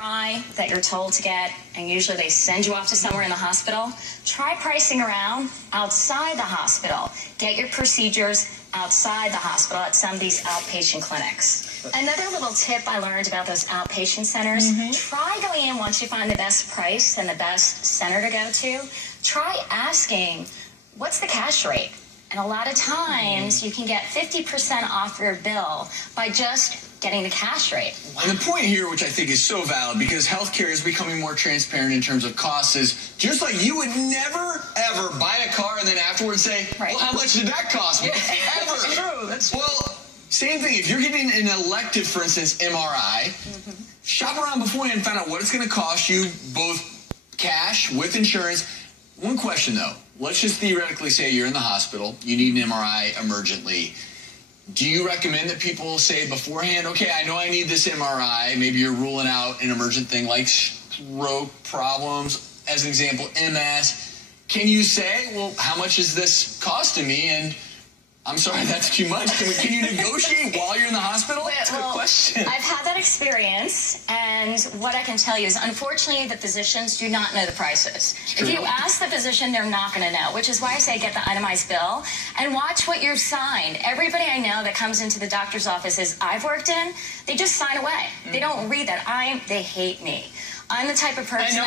that you're told to get, and usually they send you off to somewhere in the hospital, try pricing around outside the hospital. Get your procedures outside the hospital at some of these outpatient clinics. Another little tip I learned about those outpatient centers, try going in once you find the best price and the best center to go to, try asking, what's the cash rate? And a lot of times you can get 50% off your bill by just getting the cash rate. And the point here, which I think is so valid, because healthcare is becoming more transparent in terms of costs, is just like you would never, ever buy a car and then afterwards say, well, how much did that cost me? Ever. That's true. That's true. Well, same thing. If you're getting an elective, for instance, MRI, shop around beforehand and find out what it's going to cost you, both cash, with insurance. One question, though. Let's just theoretically say you're in the hospital. You need an MRI emergently. Do you recommend that people say beforehand, okay, I know I need this MRI. Maybe you're ruling out an emergent thing like stroke problems, as an example, MS. Can you say, well, how much is this costing me? And I'm sorry, that's too much. Can you negotiate while you're in the hospital? That's a good question. I've had that experience, and what I can tell you is, unfortunately, the physicians do not know the prices. If you ask the physician, they're not going to know, which is why I say get the itemized bill and watch what you're signed. Everybody I know that comes into the doctor's offices I've worked in, they just sign away. They don't read that. They hate me. I'm the type of person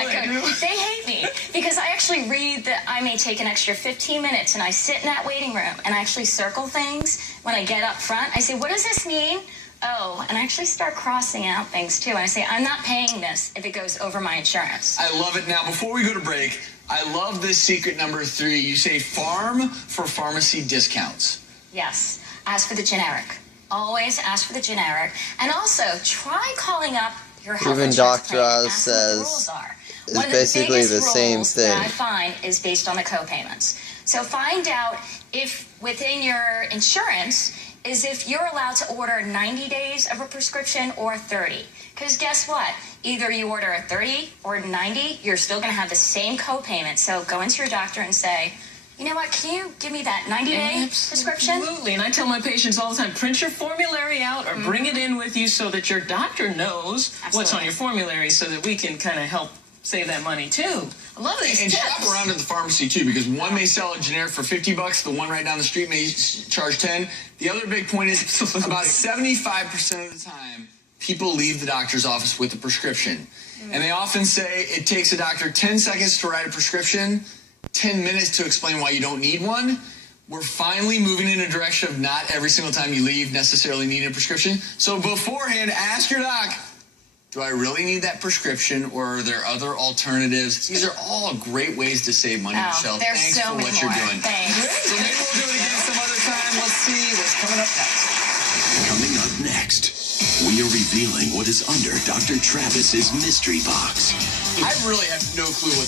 they hate me because I actually read that I may take an extra 15 minutes and I sit in that waiting room and I actually circle things when I get up front. I say, what does this mean? Oh, and I actually start crossing out things too. And I say, I'm not paying this if it goes over my insurance. I love it. Now, before we go to break, I love this secret number 3. You say farm for pharmacy discounts. Yes. Ask for the generic. Always ask for the generic. And also, try calling up your health Even insurance Dr. plan. Oz Ask what the rules says are. it's One of the basically biggest the same rules thing. that I find is based on the co-payments. So find out if within your insurance is if you're allowed to order 90 days of a prescription or 30. Because guess what? Either you order 30 or 90, you're still going to have the same co-payment. So go into your doctor and say, you know what, can you give me that 90-day prescription? Absolutely. And I tell my patients all the time, print your formulary out or bring it in with you so that your doctor knows what's on your formulary so that we can kind of help save that money, too. I love these And tips. shop around at the pharmacy, too, because one may sell a generic for $50, the one right down the street may charge $10. The other big point is about 75% of the time, people leave the doctor's office with a prescription. And they often say it takes a doctor 10 seconds to write a prescription, 10 minutes to explain why you don't need one. We're finally moving in a direction of not every single time you leave necessarily needing a prescription. So beforehand, ask your doc, do I really need that prescription, or are there other alternatives? These are all great ways to save money, Michelle. Thanks for what you're doing. Thanks. So maybe we'll do it again some other time. Let's see what's coming up next. Coming up next, we are revealing what is under Dr. Travis's mystery box. I really have no clue what